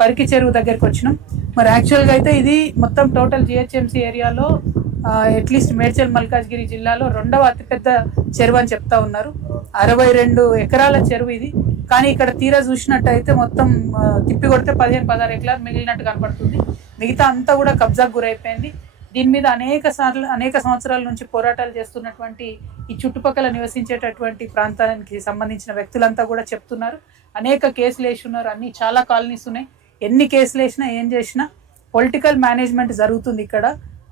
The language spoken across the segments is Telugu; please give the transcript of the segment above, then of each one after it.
పరికి చెరువు దగ్గరికి వచ్చినాం. మరి యాక్చువల్గా అయితే ఇది మొత్తం టోటల్ జిహెచ్ఎంసీ ఏరియాలో అట్లీస్ట్ మేడ్చల్ మల్కాజ్గిరి జిల్లాలో రెండవ అతిపెద్ద చెరువు అని చెప్తా ఉన్నారు. 62 ఎకరాల చెరువు ఇది. కానీ ఇక్కడ తీరా చూసినట్టయితే మొత్తం తిప్పి కొడితే 15-16 ఎకరాలు మిగిలినట్టు కనపడుతుంది. మిగతా అంతా కూడా కబ్జాకు గురైపోయింది. దీని మీద అనేక సంవత్సరాల నుంచి పోరాటాలు చేస్తున్నటువంటి ఈ చుట్టుపక్కల నివసించేటటువంటి ప్రాంతానికి సంబంధించిన వ్యక్తులంతా కూడా చెప్తున్నారు. అనేక కేసులు వేసున్నారు. అన్ని చాలా కాలనీస్ ఉన్నాయి. ఎన్ని కేసులు వేసినా ఏం చేసినా పొలిటికల్ మేనేజ్మెంట్ జరుగుతుంది. ఇక్కడ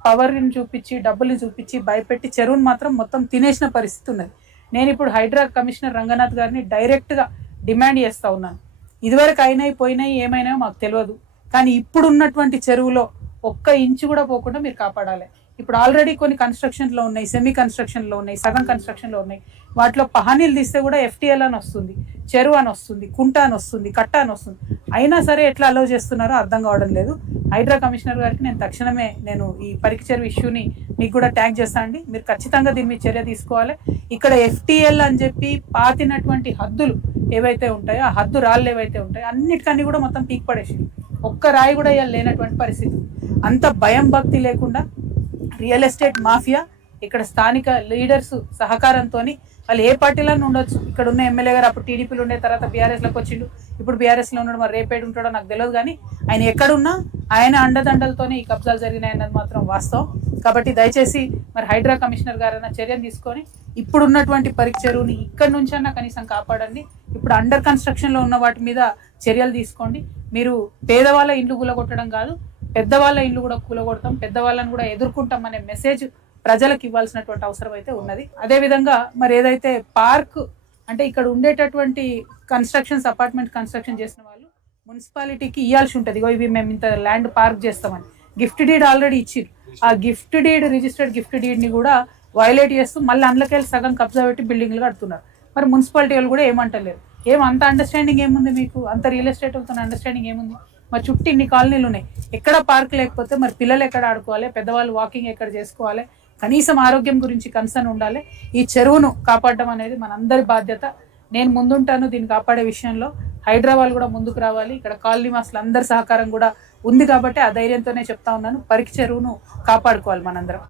పవర్ని చూపించి డబ్బుల్ని చూపించి భయపెట్టి చెరువును మాత్రం మొత్తం తినేసిన పరిస్థితి ఉన్నది. నేను ఇప్పుడు హైడ్రా కమిషనర్ రంగనాథ్ గారిని డైరెక్ట్గా డిమాండ్ చేస్తూ ఉన్నాను. ఇదివరకు అయినాయి పోయినాయి ఏమైనాయో మాకు తెలియదు, కానీ ఇప్పుడు ఉన్నటువంటి చెరువులో ఒక్క ఇంచు కూడా పోకుండా మీరు కాపాడాలి. ఇప్పుడు ఆల్రెడీ కొన్ని కన్స్ట్రక్షన్లో ఉన్నాయి, సెమీ కన్స్ట్రక్షన్లో ఉన్నాయి, సగం కన్స్ట్రక్షన్లో ఉన్నాయి. వాటిలో పహానీలు తీస్తే కూడా FTL అని వస్తుంది, చెరువు అని వస్తుంది, కుంట అని వస్తుంది, కట్ట అని వస్తుంది. అయినా సరే ఎట్లా అలౌ చేస్తున్నారో అర్థం కావడం లేదు. హైడ్రా కమిషనర్ గారికి నేను తక్షణమే ఈ పరికి చెరువు ఇష్యూని మీకు కూడా ట్యాగ్ చేస్తానండి. మీరు ఖచ్చితంగా దీని మీద చర్య తీసుకోవాలి. ఇక్కడ FTL అని చెప్పి పాతినటువంటి హద్దులు ఏవైతే ఉంటాయో, ఆ హద్దు రాళ్ళు ఏవైతే ఉంటాయో అన్నిటికన్నీ కూడా మొత్తం పీక్ పడేసి ఒక్క రాయి కూడా ఇవాళ లేనటువంటి పరిస్థితి. అంత భయం భక్తి లేకుండా రియల్ ఎస్టేట్ మాఫియా ఇక్కడ స్థానిక లీడర్స్ సహకారంతో వాళ్ళు ఏ పార్టీలను ఉండొచ్చు. ఇక్కడ ఉన్న ఎమ్మెల్యే గారు అప్పుడు టీడీపీలో ఉండే తర్వాత బీఆర్ఎస్లోకి వచ్చిండు, ఇప్పుడు బీఆర్ఎస్లో ఉన్నాడు. మరి రేపేడు ఉంటాడో నాకు తెలియదు, కానీ ఆయన ఎక్కడున్నా ఆయన అండదండలతోనే ఈ కబ్జాలు జరిగినాయన్నది మాత్రం వాస్తవం. కాబట్టి దయచేసి మరి హైడ్రా కమిషనర్ గారైనా చర్యలు తీసుకొని ఇప్పుడు ఉన్నటువంటి పరికి చెరువుని ఇక్కడ నుంచన్నా కనీసం కాపాడండి. ఇప్పుడు అండర్ కన్స్ట్రక్షన్లో ఉన్న వాటి మీద చర్యలు తీసుకోండి. మీరు పేదవాళ్ళ ఇండ్లు కూలగొట్టడం కాదు, పెద్దవాళ్ళ ఇండ్లు కూడా కూలగొడతాం, పెద్దవాళ్ళని కూడా ఎదుర్కొంటాం అనే మెసేజ్ ప్రజలకు ఇవ్వాల్సినటువంటి అవసరం అయితే ఉన్నది. అదేవిధంగా మరి ఏదైతే పార్క్ అంటే ఇక్కడ ఉండేటటువంటి కన్స్ట్రక్షన్స్, అపార్ట్మెంట్ కన్స్ట్రక్షన్ చేసిన వాళ్ళు మున్సిపాలిటీకి ఇవ్వాల్సి ఉంటుంది. ఇవి మేము ఇంత ల్యాండ్ పార్క్ చేస్తామని గిఫ్ట్ డీడ్ ఆల్రెడీ ఇచ్చిరు. ఆ గిఫ్ట్ డీడ్, రిజిస్టర్డ్ గిఫ్ట్ డీడ్ని కూడా వైలేట్ చేస్తూ మళ్ళీ అందులోకెళ్ళి సగం కబ్జా పెట్టి బిల్డింగ్లు కడుతున్నారు. మరి మున్సిపాలిటీ వాళ్ళు కూడా ఏమంటలేరు. అంత అండర్స్టాండింగ్ ఏముంది మీకు? అంత రియల్ ఎస్టేట్ అవుతున్న అండర్స్టాండింగ్ ఏముంది? మరి చుట్టూ ఇన్ని కాలనీలు ఉన్నాయి, ఎక్కడ పార్క్ లేకపోతే మరి పిల్లలు ఎక్కడ ఆడుకోవాలి, పెద్దవాళ్ళు వాకింగ్ ఎక్కడ చేసుకోవాలి? కనీసం ఆరోగ్యం గురించి కన్సర్న్ ఉండాలి. ఈ చెరువును కాపాడడం అనేది మనందరి బాధ్యత. నేను ముందుంటాను దీన్ని కాపాడే విషయంలో. హైదరాబాద్ కూడా ముందుకు రావాలి. ఇక్కడ కాలనీ వాసులు అందరి సహకారం కూడా ఉంది కాబట్టి ఆ ధైర్యంతోనే చెప్తా ఉన్నాను, పరికి చెరువును కాపాడుకోవాలి మనందరం.